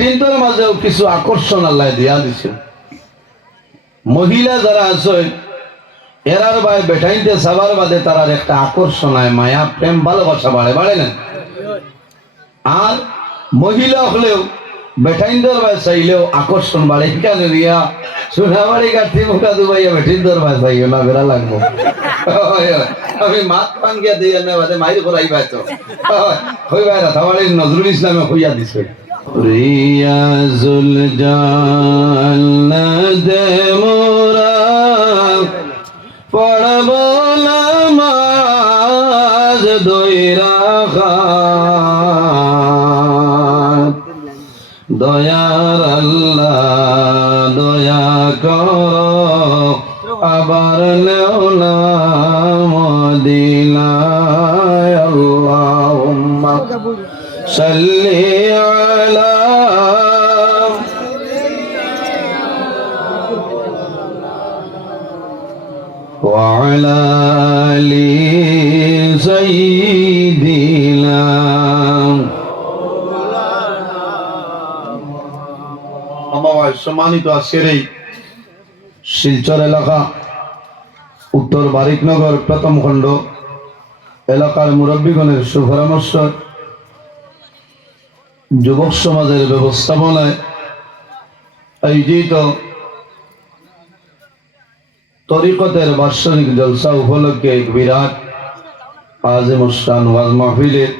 বেটিনদের মাঝেও কিছু আকর্ষণ আল্লাহ দিয়া দিছে। মহিলা যারা আছে এরার ভাই বেটাইনতে সবার বাদে তারার একটা আকর্ষণ হয়, মায়া প্রেম ভালোবাসা বাড়ে না। আর মহিলা হলেও বেটাইনদের ভাই চাইলেও আকর্ষণ বাড়ে। এখানে রিয়া সোনাবাড়ি কাঠি মুখা দুবাইয়া বেটিনদের ভাই চাইও না বেড়া লাগবো। আমি মাত পান গিয়া দিয়ে বাদে মাইর করাই পাইতো হই ভাই রাতাবাড়ির নজরুল ইসলামে হইয়া দিছে রিয়াজুল জান্নাত মোরা পড়ব নামাজ দুই রাকাত দয়ার আল্লাহ দয়া করো আবার নেও না মদিনায় আল্লাহুম্মা সাল্লি আলা وعلى آل سيدنا আমার সম্মানিত আজকের এই শিলচর এলাকা উত্তর বারিকনগর প্রথম খণ্ড এলাকার মুরব্বীগণের সুপরামর্শ যুবক সমাজের ব্যবস্থাপনায় আয়োজিত তরিকতের বার্ষিক জলসা উপলক্ষে এক বিরাট আযীম শান ওয়াজ মাহফিলের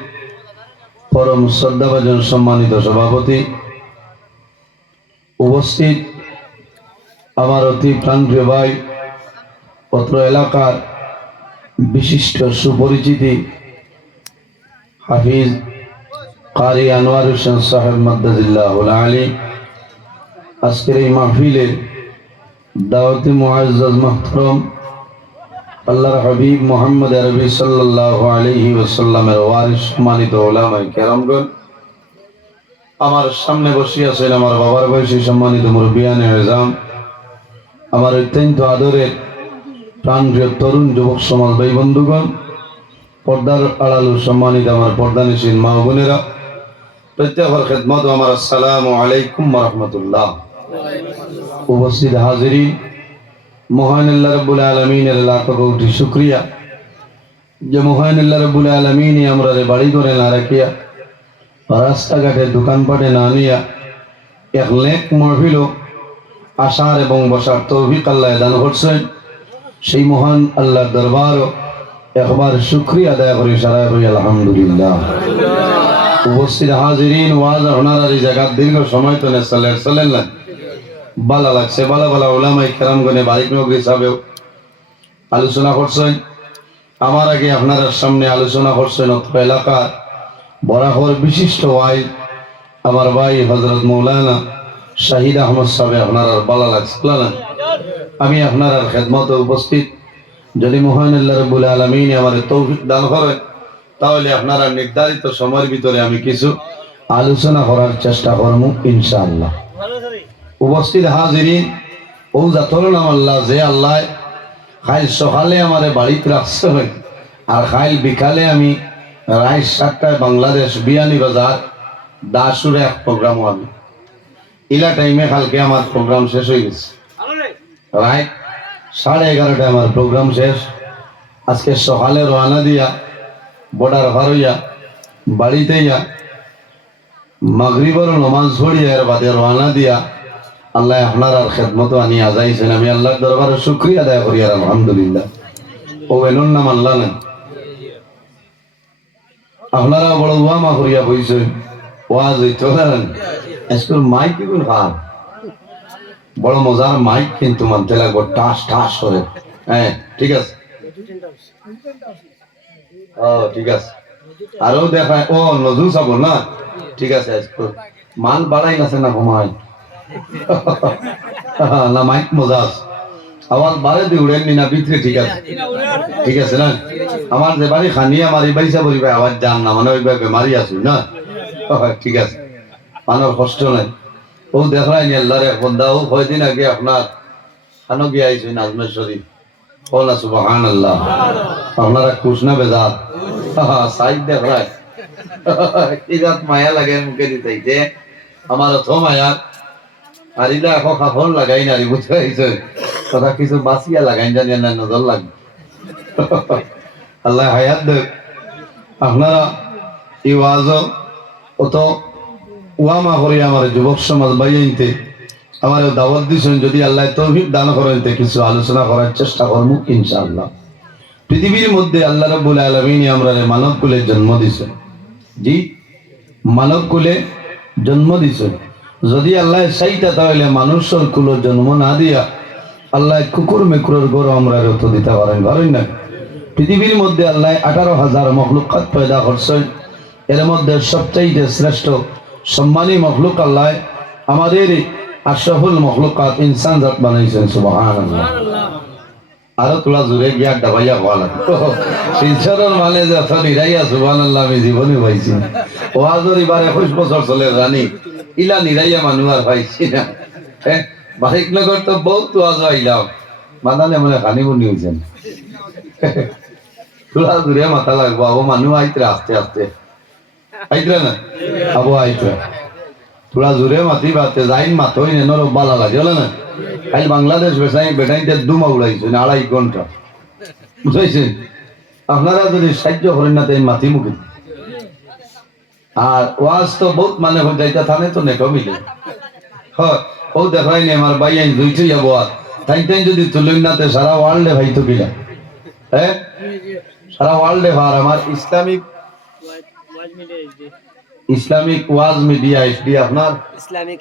পরম শ্রদ্ধাভাজন সম্মানিত সভাপতি উপস্থিত আমার অতি প্রাণপ্রিয় ভাই পত্র এলাকার বিশিষ্ট সুপরিচিতি হাফিজ কারি আনোয়ার হোসেন সাহেব মাদ্দাজিল্লাহুল আলী আজকের এই মাহফিলের দাওয়াতি মুআজ্জাজ মুহতারাম আল্লাহর হাবিব মুহাম্মদ আরবি সাল্লাল্লাহু আলাইহি ওয়াসাল্লামের ওয়ারিস সম্মানিত উলামায়ে কেরামগণ, আমার সামনে বসে আছেন আমার বাবার বয়সী সম্মানিত মুরব্বিয়ানে আযম, আমার অত্যন্ত আদরের প্রাণপ্রিয় তরুণ যুবক সমাজ ভাই বন্ধুগণ, পর্দার আড়ালু সম্মানিত আমার পর্দানিশীন মা বোনেরা, প্রত্যেকের খেদমত আমার আসসালামু আলাইকুম ওয়া রাহমাতুল্লাহ। উপস্থিত হাজিরিন, মহান আল্লাহ রাব্বুল আলামিনের লাখ কোটি শুকরিয়া যে মহান আল্লাহ রাব্বুল আলামিন আমরা বাড়ি করে না রাখিয়া রাস্তাঘাটে দোকানপাটে না নিয়া এক নেক মাহফিল আসার এবং বসার তৌফিক আল্লাহ দান করছেন। সেই মহান আল্লাহর দরবারও একবার শুকরিয়া আদায় করি সারা করি আলহামদুলিল্লাহ। উপস্থিত হাজিরিন, ওয়াজ ওনারা এই জায়গা দীর্ঘ সময় তো চলেন না, ভালো লাগছে। ভালো ভালো উলামায়ে কেরামগণে বারিকনগর হিসাবেও আলোচনা করছেন। আমার আগে আপনার সামনে আলোচনা করছেন অত্র এলাকার বরাহর বিশিষ্ট ওয়াইজ আমার ভাই হযরত মাওলানা শাহিদ আহমদ সাহেব। আপনার ভালো লাগছে? আমি আপনার খেদমতে উপস্থিত। যদি মহান আল্লাহ রাব্বুল আলামিন আমার তৌফিক দান করেন তাহলে আপনারা নির্ধারিত সময়ের ভিতরে আমি কিছু আলোচনা করার চেষ্টা করব ইনশাআল্লাহ। উপস্থিত হাজিরিন, ও জাতর নাম আল্লাহ যে আল্লাহ খাইল সকালে আমার বাড়িতে রাখছে আর খাইল বিকালে আমি রাত 7টায় বাংলাদেশ বিয়ানি বাজার দাসুরে এক প্রোগ্রাম হবে। ইলা টাইমে কালকে আমার প্রোগ্রাম শেষ হয়ে গেছে, রাত 11:30টায় আমার প্রোগ্রাম শেষ। আজকে সকালে রওনা দিয়া বর্ডার পার হইয়া বাড়িতে ইয়া মাগরিবের নামাজ পড়িয়া এর বাদে রওনা দিয়া আল্লাহ আপনার আর খেদমত আনি আজাইছেন। আমি আল্লাহর দরবারে শুকরিয়া আদায় করি আর আলহামদুলিল্লাহ। ও এনুর নাম আল্লাহ নেন, আপনারা বড় ওয়ামা করিয়া বইছেন, ওয়াজ হইতো আজকাল মাইক এখন খান বড় মজার মাইক, কিন্তু মানতে লাগবো টাস ঠাস করে। হ্যাঁ ঠিক আছে, ও ঠিক আছে। আরো দেখায় ও নজরুল সাহেব না, ঠিক আছে। আজকাল মান বাড়াই আছে না ঘুমায় না, মাইক মজা আছে, আওয়াজ বাড়ে দিয়ে উড়েননি না ভিতরে? ঠিক আছে, ঠিক আছে না। আমার যে বাড়ি খানিয়া আমার এই বাড়ি বলি ভাই আওয়াজ যান না, মানে ওই বেমারি আছি না, ঠিক আছে, মানুষ কষ্ট নাই। ও দেখায় নি আল্লাহর এক বন্দা, ও কয়দিন আগে আপনার খানো গিয়ে আইছেন আজমের শরীফ, ও না সুবহানাল্লাহ। আপনারা খুশ না বেজার? সাইড দেখায় কি রাত মায়া লাগে মুখে দিতে আমার অত মায়ার আর ইলা এখন কাপড় লাগাই নারী বুঝতে পারছে কথা কিছু বাঁচিয়া লাগাই জানি না নজর লাগবে আল্লাহ হায়াত দেব আপনারা এই ওয়াজ অত ওয়ামা করি আমার যুবক সমাজ বাইতে আমার দাওয়াত দিয়েছেন যদি আল্লাহ তৌফিক দান করেন কিছু আলোচনা করার চেষ্টা করবো ইনশাআল্লাহ। পৃথিবীর মধ্যে আল্লাহ রাব্বুল আলামিন আমরা মানব কুলে জন্ম দিয়েছেন, জি মানব কুলে জন্ম দিয়েছেন। যদি আল্লাহ চাইতা তাহলে মানুষের কুলো জন্ম না দিয়া আল্লাহ কুকুর মেকুরের গরু আমরা রত দিতে পারেন পারেন না। পৃথিবীর মধ্যে আল্লাহ 18,000 মখলুকাত পয়দা করছেন। এর মধ্যে সবচাইতে শ্রেষ্ঠ সম্মানী মখলুক আল্লাহ আমাদের আশরাফুল মখলুকাত ইনসান জাত বানাইছেন। সুবহানাল্লাহ। আরো তোলা জুড়ে গিয়া ডাবাইয়া হওয়া লাগে শিলচরের মানে যে এত নিরাইয়া সুবহানাল্লাহ আমি জীবনে পাইছি। ওয়াজর এবার 21 বছর চলে জানি ইলা নিরাইয়া মানুষ আর পাইছি না। বাহিক নগর তো বহুত ওয়াজ আইলাম মানালে মানে খানি বনি হয়েছেন তোলা জুড়ে মাথা লাগবো আবো মানুষ আইতরে আস্তে আস্তে আইতরে না আবো আইতরে তোলা জুড়ে মাতি বাতে যাইন মাথই নেনর বালা লাগে হলো না। আজ বাংলাদেশ বেটাইতে দুমা উড়াইছে 2.5 ঘন্টা বুঝাইছেন। আপনারা যদি সাহায্য করেন না তাই মাতি মুখে আর ওয়াজ তো বহুত মানে যাইতা থানে তো নেটো মিলে হয় ও দেখাই নি আমার ভাই আইন দুইটি যাবো আর তাই তাই যদি তুলুন না তো সারা ওয়ার্ল্ডে ভাই তো কিলা হ্যাঁ সারা ওয়ার্ল্ডে ভার আমার ইসলামিক ওয়াজ মিডিয়া এসডি আপনার ইসলামিক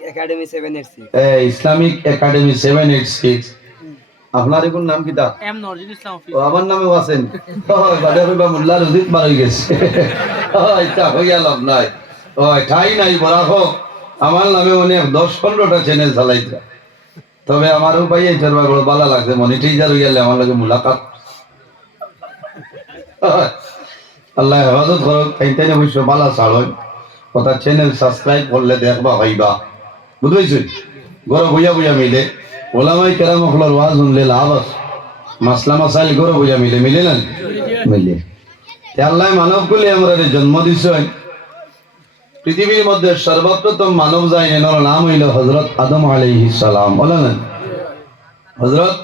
একাডেমি 786 আপনার কোন নাম কিটা এম নরজিদ ইসলাম ও আমার নামেও আছেন ওই বাদে কইবা মোল্লা রজিত মার হই গেছে ওই তা হইয়া লাভ নাই ওই ঠাই নাই বরাখো আমার নামে অনেক 10-15টা চ্যানেল চালাইতা তবে আমারও ভাই এইটার বড় ভালো লাগছে মনিটাইজার হইয়ালে আমার লাগে মুলাকাত আল্লাহ হেফাজত করুক তাইতে অবশ্য ভালো ছাড় কথা চ্যানেল সাবস্ক্রাইব করলে দেখবা ভাইবা বুঝেছি গরো বইয়া বইয়া মিলে ওলামাই কেরাম হলার ওয়াজ শুনলে লাভ আছে মাসলা মাসাইল গরো বইয়া মিলে মিলে না মিলে আল্লাহ মানব কুলে আমরা জন্ম দিছেন। পৃথিবীর মধ্যে সর্বপ্রথম মানব যায় এনার নাম হইল হযরত আদম আলাইহিস সালাম বলেন হযরত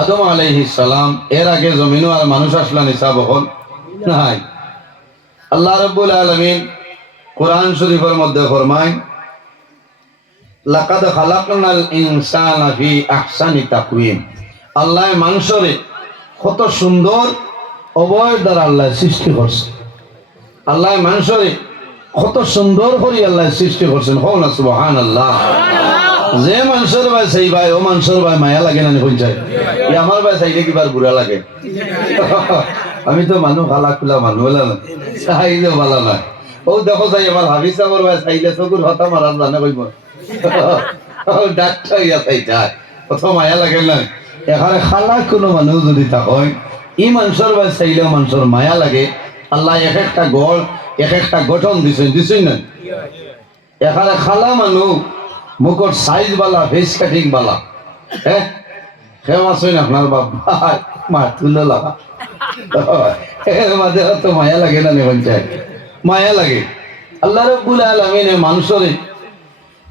আদম আলাইহিস সালাম। এর আগে জমিনও আর মানুষ আসলা নিসাব হল নাই। আল্লাহ রাব্বুল আলামিন কুরআন শরীফের মধ্যে ফরমায় লাকাদ খালাকনাল ইনসানা ফি আহসানি তাকওয়িম। আল্লাহ মানুষরে কত সুন্দর অবয়ব দ্বারা আল্লাহ সৃষ্টি করছে। আল্লাহ মানুষরে কত সুন্দর করে আল্লাহ সৃষ্টি করছেন হও না সুবহানাল্লাহ। যে মানুষের ভাই সেই ভাই ও মানুষের ভাই মায়া লাগে না পঞ্চায়েত আমার ভাই চাইলে কিবার বুড়া লাগে আমি তো মানুষ খালা খুলা মানুষ বলা না চাইলেও ভালো না ও দেখো চাই আমার হাবিজ আমার ভাই চাইলে চকুর হতা মারার জানে কইব ডাক্তার ইয়া চাইটায় কত মায়া লাগে না। এখানে খালা কোনো মানুষ যদি থাকয় ই মানুষের ভাই চাইলেও মানুষের মায়া লাগে। আল্লাহ এক একটা গড় এক একটা গঠন দিছেন না। এখানে খালা মানুষ মুখর সাইজ বালা ফেস কাটিং বালা হ্যাঁ কেউ আসেন আপনার বাপ ভাই মা তুলে লাগা এর মাঝে তো মায়া লাগে না পঞ্চায়েত মায়া লাগে। আল্লাহ রাব্বুল আলামিন মানুষের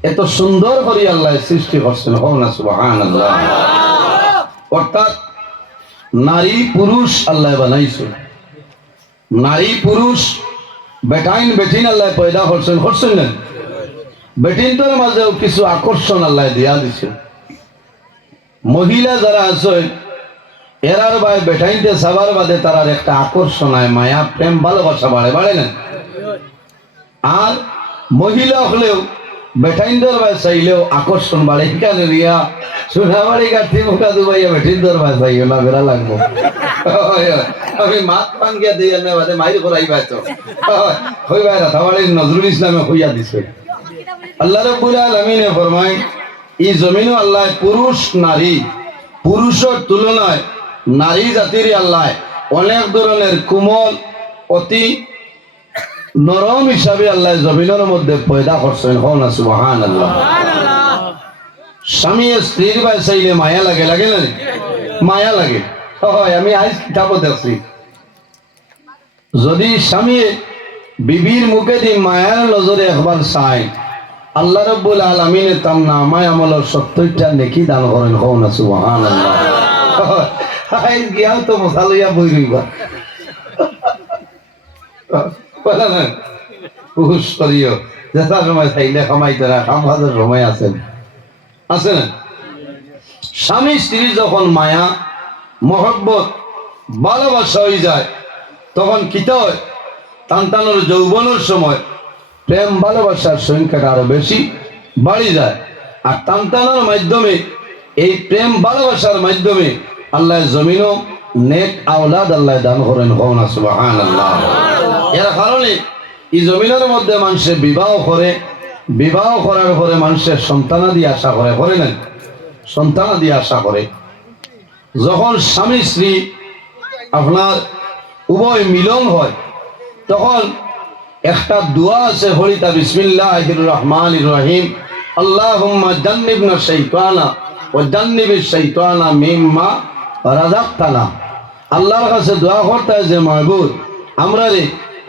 এত সুন্দর করে আল্লাহ সৃষ্টি করছেন হও না সুবহানাল্লাহ। অর্থাৎ নারী পুরুষ আল্লাহ বানাইছেন। নারী পুরুষ বেটাইন বেটিন আল্লাহ পয়দা করছেন না। বেটিনটার মাঝেও কিছু আকর্ষণ আল্লাহ দিয়া দিছে। মহিলা যারা আছে এরার ভাই বেটাইনতে সবার বাদে তার একটা আকর্ষণ হয় মায়া প্রেম ভালোবাসা বাড়ে না। আর মহিলা হলেও বেটাইনদের ভাই চাইলেও আকর্ষণ বাড়ে। এখানে রিয়া সোনাবাড়ি কাঠি মুখা দুবাইয়া বেটিনদের ভাই চাইও না বেড়া লাগবো আমি মাত পান গিয়া দিই না বাদে মাইর করাই পাইতো হই ভাই রাতাবাড়ির নজরুল ইসলামে হইয়া দিছে। আল্লাহ রাব্বুল আলামিন ফরমায় এই জমিনে আল্লাহ পুরুষ নারী পুরুষের তুলনায় নারী জাতির আল্লাহ অনেক ধরনের কোমল অতি নরম হিসাবে আল্লাহ জমিনের মধ্যে পয়দা করছেন হও না সুবহানাল্লাহ। স্বামী স্ত্রীর ভাই চাইলে মায়া লাগে লাগে না মায়া লাগে হয়। আমি আজ কিতাবত দেখছি যদি স্বামী বিবির মুখে দি মায়ার নজরে একবার চাই আল্লাহ রাব্বুল আলামিনে তার নামায় আমলের 70টা নেকি দান করেন। কও না সুবহানাল্লাহ। হাই গিয়াও তো মশালইয়া বই রইবা বলা না পুষ করিও যেটা সময় চাইলে কামাইতে না কামাজের সময় আছেন আছে না। স্বামী স্ত্রী যখন মায়া মহব্বত ভালোবাসা হয়ে যায় তখন কিতা হয়, টানটানোর যৌবনের সময় প্রেম ভালোবাসার সংখ্যাটা আরো বেশি বাড়ি যায়। আর টানটানোর মাধ্যমে এই প্রেম ভালোবাসার মাধ্যমে আল্লাহ জমিনও নেক আওলাদ আল্লাহ দান করেন। কওনা সুবহানাল্লাহ। এর কারণে এই জমিনের মধ্যে মানুষের বিবাহ করে, বিবাহ করার পরে মানুষের সন্তানাদি আশা করে, করে না সন্তানাদি আশা করে। যখন স্বামী স্ত্রী আপনার উভয় মিলন হয় তখন একটা দোয়া আছে হলিতা বিসমিল্লাহির রহমানির রহিম আল্লাহুম্মা জান্নিবনা শাইতানা ওয়া জান্নিবিশ শাইতানা মিম্মা রাযাকতানা। আল্লাহর কাছে দোয়া করতে হয় যে মাহবুব আমরা রে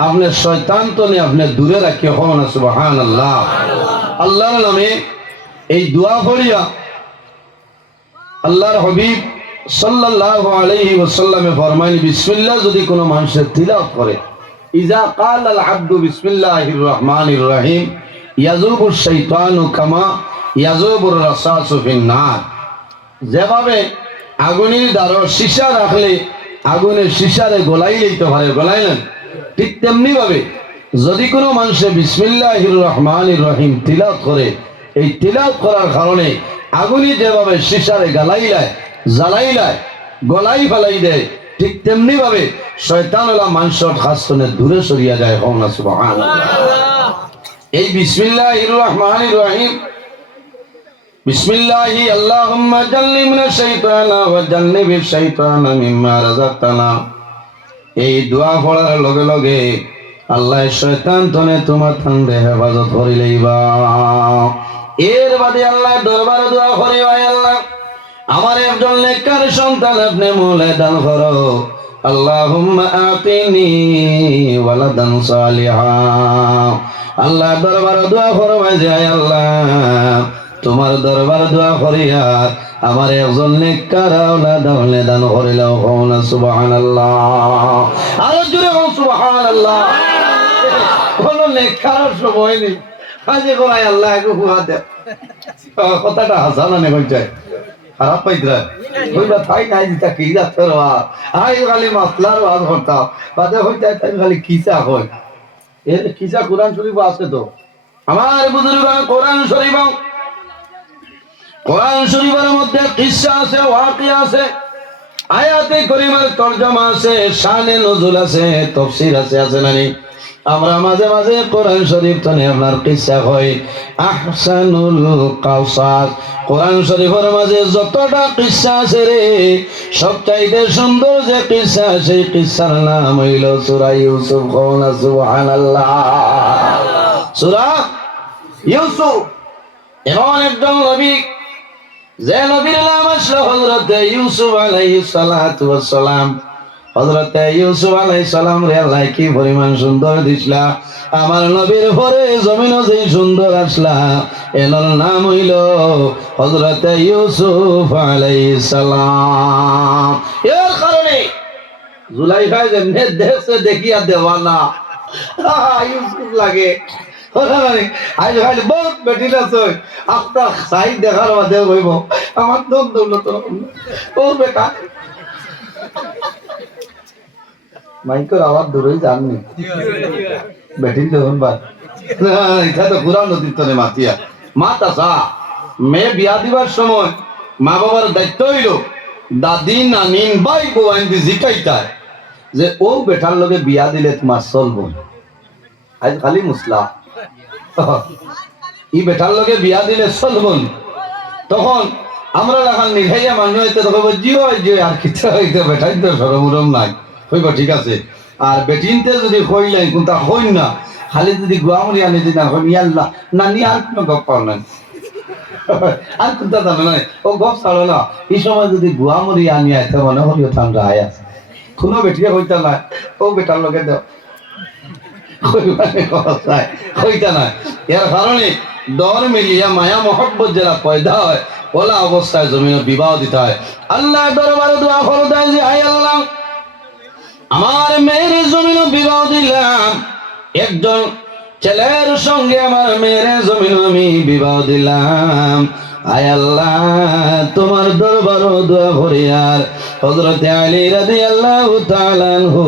আপনার শয়তান তো নে আপনি দূরে রাখিও। কওনা সুবহানাল্লাহ। আল্লাহর নামে এই দোয়া পড়িয়া আল্লাহর হাবিব সাল্লাল্লাহু আলাইহি ওয়াসাল্লামে ফরমান বিসমিল্লাহ যদি কোনো মানুষের তিলাওয়াত করে ইজা ক্বালাল আবদু বিসমিল্লাহির রহমানির রহিম ইয়াযুবুশ শাইতানু কামা ইয়াযুবুর রাসাসু ফিন নার। যেভাবে আগুনের দ্বারা সীসা রাখলে আগুনের সীসারে গলাই লইতে পারে, গলাইলেন, ঠিক তেমনি ভাবে যদি কোনো মানুষে বিসমিল্লাহির রহমানির রহিম তিলাওয়াত করে এই তিলাওয়াত করার কারণে আগুনি যেভাবে সীসারে গালাইলায় জ্বালাইলায় গলাই ফেলাই দেয় ঠিক তেমনি ভাবে শয়তানওয়ালা মানুষের খাস করে দূরে সরিয়া যায়। কওনা সুবহানাল্লাহ। এই বিসমিল্লাহির রহমানির রহিম বিসমিল্লাহি আল্লাহুম্মা জান্নিবনা শাইতানা ওয়া জান্নিবিশ শাইতানা মিম্মা রাযাকতানা। এই দোয়া পড়ার লগে লগে আল্লাহ শয়তান তনে তোমার থানবে হেফাজত করি লইবা। এর বাদে আল্লাহ দরবারে দোয়া করি, আয় আল্লাহ আমার একজন নেককার সন্তান আপনি মৌলা দান করো। আল্লাহুম্মা আতিনি ওয়ালাদান সালিহা। আল্লাহ দরবারে দোয়া করবে যে আয় আল্লাহ তোমার দরবার দোয়া করিয়া আমার একজন নেককার আওলাদ দান করিলাও। কওনা সুবহানাল্লাহ। আরো জোরে বল সুবহানাল্লাহ। কোন নেককার সময় নেই কাজে করাই আল্লাহ একটু হুয়া দে। কথাটা হাসানা নে কইছে খারাপ পাইতরা কইবা তাই নাই দিতা কি যাচ্ছে রা আই খালি মাসলার ওয়াজ করতা বাদে হইতা তাই খালি কিসা কই এর কিসা কোরআন শরীফ আছে তো আমার বুজুর্গ কোরআন শরীফ কোরআন শরীফের মধ্যে কিসসা আছে, ওয়াকিয়া আছে, আয়াতে কারিমার তরজমা আছে, শানে নুজুল আছে, তাফসীর আছে, আছে না নি? আমরা মাঝে মাঝে কোরআন শরীফ তনে আপনার কিসসা হয় আহসানুল কাওসাস। কোরআন শরীফের মাঝে যতটা কিসসা আছে রে সবচাইতে সুন্দর যে কিসসা সেই কিসসার নাম হইল সূরা ইউসুফ। কওনা সুবহানাল্লাহ। সূরা ইউসুফ এমন একজন নবী যে নবীর নাম আসলো হযরত ইউসুফ আলাইহিস সালাতু ওয়াস সালাম। হযরত ইউসুফ আলাইহিস সালাম রে আল্লাহ কি পরিমাণ সুন্দর দিছলা। আমার নবীর পরে জমিনও যেই সুন্দর আসলা এর নাম হইল হযরত ইউসুফ আলাইহিস সালাম। এর কারণে জুলাইখা যেমনে দেখছে দেখিয়া দেওয়ানা ইউসুফ লাগে। আজ ভাই বহুত বেটি আছে আপনার সাইড দেখার বাদে হইব আমার দম দৌলত ও বেটা মাইকের আওয়াজ দূরে জাননি বেটি দেখুন বা এটা তো পুরা নদীর তলে মাতিয়া মাতা সা মেয়ে বিয়া দিবার সময় মা বাবার দায়িত্ব হইল দাদি নানিন ভাই বোন জিকাইতা যে ও বেটার লগে বিয়া দিলে তোমার চলব। আজ খালি মুসলা ই বেটার লগে বিয়া দিলে চলবন। তখন আমরা এখন নিঘাইয়া মানুষ হইতে তখন জিও যে আর কিছু হইতে বেটাই তো সরমুরম নাই হইব ঠিক আছে। আর বেটিনতে যদি কইলাই কোনটা হইন না খালি যদি গুয়ামুড়ি আনি দিন এখন ইয়াল্লা না নি আর কোনো গপ পাও না আর কোনটা জানো না ও গপ ছাড়ো না। এই সময় যদি গুয়ামুড়ি আনি আইতে মনে হলিও ঠান্ডা আয় আছে কোনো বেটিয়া হইতা না ও বেটার লগে দেও হইতা না। এর কারণে দর মিলিয়া মায়া মহব্বত যারা পয়দা হয় ওলা অবস্থায় জমিনে বিবাহ দিতে হয়। আল্লাহ দরবারে দোয়া করে দেয় যে হায় আল্লাহ আমার মেয়ের জমিনে বিবাহ দিলাম, একজন ছেলের সঙ্গে আমার মেয়ের জমিনে আমি বিবাহ দিলাম। আয় আল্লাহ তোমার দরবার দোয়া করি আর হযরত আলী রাদিয়াল্লাহু তাআলা আনহু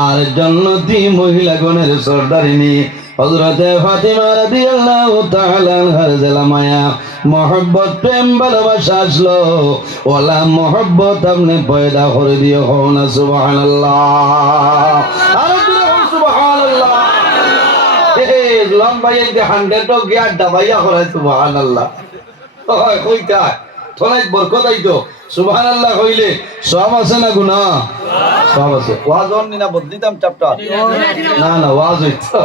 আর জান্নাতি মহিলাগণের সর্দারিনী হযরত ফাতিমা রাদিয়াল্লাহু তাআলা আনহার জালামায়া মোহব্বত প্রেম ভালোবাসা আসলো, ওলা মোহব্বত আপনি পয়দা করে দিও। হও না সুবহানাল্লাহ, আর সুবহানাল্লাহ। লম্বা এই 100 গিয়া দাবাইয়া করে সুবহানাল্লাহ। ওই কইতা তোলাই বরকত আইতো সুবহানাল্লাহ কইলে সব আছে না গুনাহ? সব আছে। ওয়াজ অন না বদলিতাম চাপটা না না ওয়াজ হইতো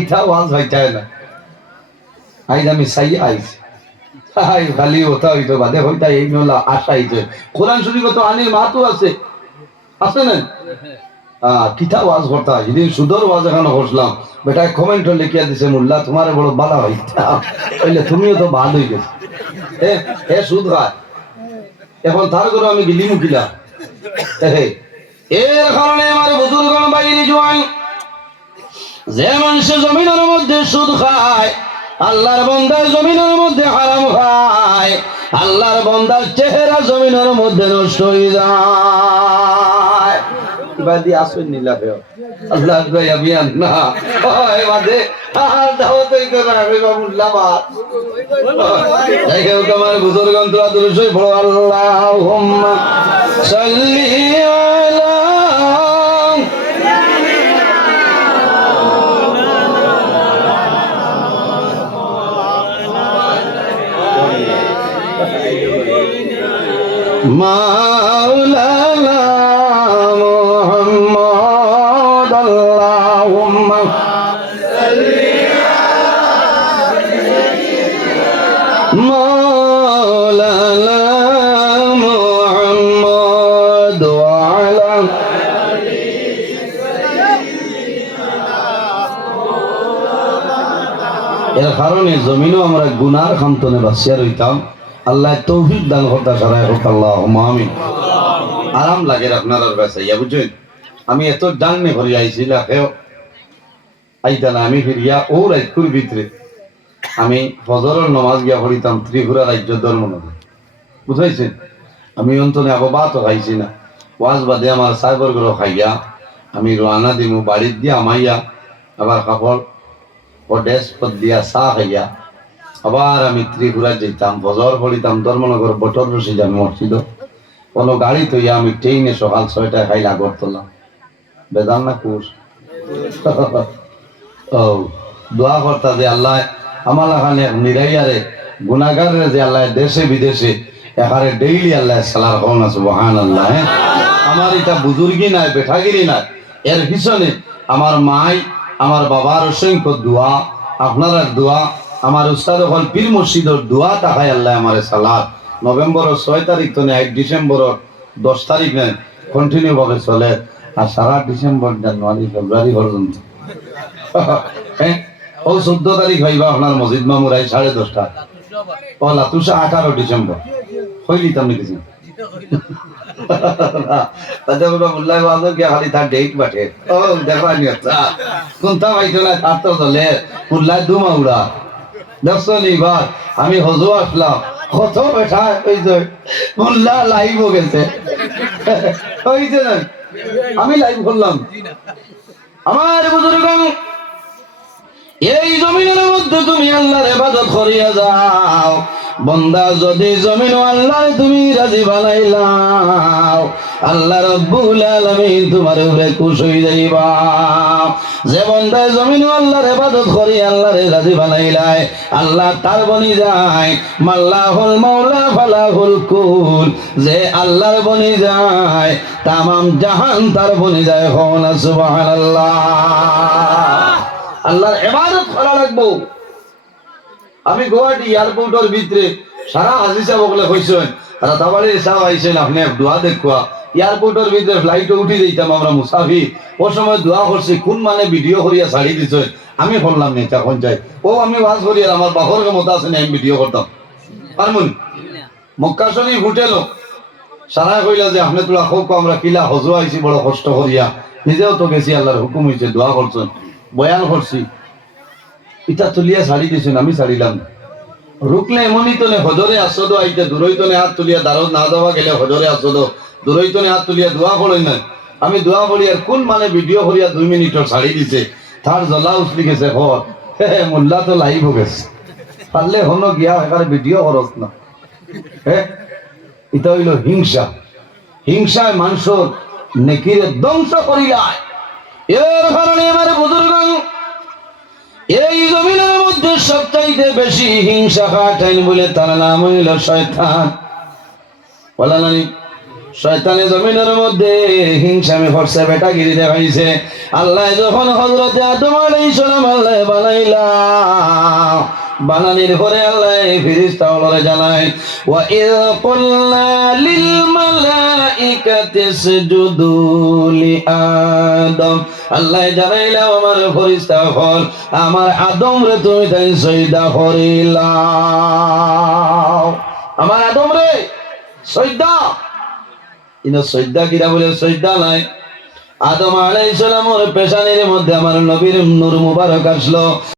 ইটা ওয়াজ হইতায় না। আইজ আমি সাই আইজ আই খালি ওটা হইতো বাদে হইতা এই নলা আশা আইছে। কোরআন শরীফ তো আনির মাতু আছে আছে না? কিতা ওয়াজ করতা যেদিন সুদর ওয়াজ এখানে করছিলাম বেটা কমেন্ট লিখিয়া দিছে মোল্লা তোমার বড় বালা হইতা কইলে তুমিও তো ভালো হই গেছ। হে সুদ খায় এখন তার করে আমি গিলি মুখিলা। এর কারণে আমার বুজুর্গণ বাইরে জোয়ান যে মানুষ জমিনের মধ্যে সুদ খায়, আল্লাহর বান্দার জমিনের মধ্যে হারাম খায়, আল্লাহর বান্দার চেহারা জমিনের মধ্যে নষ্ট হয়ে যায়। বাদি আসুন নিলাফে আল্লাহ কই আমি না ওই বাদে আর দাওয়াতই করে আমি বাবুল্লাহবাদ দেখো তোমার বুজুর্গণ তো দুরুদ পড়ো আল্লাহুম্মা সাল্লি আলা মাওলানা মুহাম্মদ আল্লাহুম্মা সাল্লি মাওলানা মুহাম্মদ ওয়া আলা এর কারণে জমিনও আমরা গুনার খামতনে বাঁচিয়া রইতাম। আল্লাহ তৌফিক দান করতে সারাই হোক আল্লাহুম্মা আমিন। আরাম লাগে আপনার কাছে ইয়া বুঝছেন। আমি এত জাননে ভরি আইছিলা হেও আইতা না আমি ফিরিয়া ও রাজপুর ভিতরে আমি ফজরের নামাজ গিয়া পড়িতাম ত্রিপুরা রাজ্য ধর্মনগর বুঝাইছেন। আমি অন্তনে আবাবাত খাইছি না ওয়াজ বাদে আমার সাইবর গুলো খাইয়া আমি রওনা দিমু বাড়ির দিয়া আমাইয়া আবার কাপড় ও ড্রেস পদ দিয়া চা খাইয়া আবার আমি ত্রিপুরা যেতাম ফজর পড়িতাম ধর্মনগর বটর রশি যান মসজিদ কোনো গাড়ি তৈয়া আমি ট্রেনে সকাল 6টায় খাইল আগরতলা বেদান না কুর ও দোয়া করতা যে আল্লাহ আমার এখানে নিরাইয়ারে গুনাগারে যে আল্লাহ দেশে বিদেশে এখানে ডেইলি আল্লাহ সালার হন সুবহানাল্লাহ। আমার এটা বুজুর্গি নাই বেঠাগিরি নাই, এর পিছনে আমার মাই আমার বাবার অসংখ্য দোয়া আপনার দোয়া আমার উস্তাদ হল পীর মুর্শিদর দোয়া তাহাই আল্লাহ আমার সালাত নভেম্বরের 6 তারিখ তো 1 ডিসেম্বরের 10 তারিখ নেন কন্টিনিউ ভাবে চলে আর সারা ডিসেম্বর জানুয়ারি ফেব্রুয়ারি পর্যন্ত হ্যাঁ ও 14 তারিখ হইবা আপনার মসজিদ মামুরাই 10:30 ওলা তুষা 18 ডিসেম্বর হইলি তুমি কিছু তাদের মুল্লাই বাজো কি খালি তার ডেট বাটে ও দেখা নি আচ্ছা কোনটা পাইছো না তার তো চলে মুল্লাই দুমা উড়া দর্শনী বার আমি হজু আসলাম কত বেঠা ওই যে মোল্লা লাইভ গেছে ওই যে আমি লাইভ করলাম। আমার বুজুর্গণ এই জমিনের মধ্যে তুমি আল্লাহর ইবাদত করিয়া যাও, বন্দা যদি জমিন আল্লাহর তুমি রাজি বানাইলাও আল্লাহ রাব্বুল আলামিন তোমার উপরে খুশি হয়ে যাইবা। যে বন্দা জমিন আল্লাহর ইবাদত করি আল্লাহরে রাজি বানাইলাই আল্লাহ তার বনি যায় মাল্লাহুল মাওলা ফালাহুল কুল। যে আল্লাহর বনি যায় তামাম জাহান তার বনি যায়। হন সুবহানাল্লাহ। আল্লাহর ইবাদত করা লাগবো। আমি গুয়াহাটি এয়ারপোর্টের ভিতরে সারা হাজি সাহেব বলে কইছেন আর তাবারে সাহেব আইছেন আপনি দোয়া দেখুয়া এয়ারপোর্টের ভিতরে ফ্লাইটে উঠে যাইতাম আমরা মুসাফির ও সময় দোয়া করছি কোন মানে ভিডিও করিয়া ছাড়ি দিছেন আমি করলাম নি তখন যাই ও আমি ওয়াজ করি আর আমার বাপর মতো আছে না আমি ভিডিও করতাম পারমুন মক্কা শরীফ হোটেল সারা কইলা যে আপনি তোলা হোক আমরা কিলা হজু আইছি বড় কষ্ট করিয়া নিজেও তো গেছি আল্লাহর হুকুম হয়েছে দোয়া করছেন বয়ান করছি ইটা তুলিয়া ছাড়ি দিছেন আমি ছাড়িলাম রুকলে এমনই তো নে হজরে আসদ আইতে দূরইতনে হাত তুলিয়া দারদ না দেওয়া গেলে হজরে আসদ দূরইতনে হাত তুলিয়া দোয়া করেন না আমি দোয়া করি আর কোন মানে ভিডিও করিয়া 2 মিনিটর ছাড়ি দিছে তার জ্বলা উঠলি গেছে হর মোল্লা তো লাইভ গেছে পারলে হনো গিয়া এখানে ভিডিও খরচ না হ্যাঁ এটা হইল হিংসা হিংসায় মানুষের নেকিরে ধ্বংস করিলায় এর কারণে আমার বুজুর্গ এই জমিনের মধ্যে সবচাইতে বেশি হিংসা খাটাইন বলে তার নাম হইল শয়তান বলা নাই শয়তানে জমিনের মধ্যে হিংসা আমি ফরসে বেটাগিরি দেখাইছে আল্লাহ যখন হযরতে আদম আলাইহিস সালাম আল্লাহ বানাইলা বানানির পরে আল্লাহ ফেরেশতা ওরে জানায় ওয়া ইয কুলনা লিল মালাইকাতি ইসজুদু লি আদম আল্লাহ জানাইলা আমার ফেরেশতা হল আমার আদম রে তুমি তাই সজদা করিলাও আমার আদম রে সজদা ইনো সজদা কিরা বলে সজদা নাই আদম আলাইহিস সালামের পেশানির মধ্যে আমার নবীর নূর মুবারক আসলো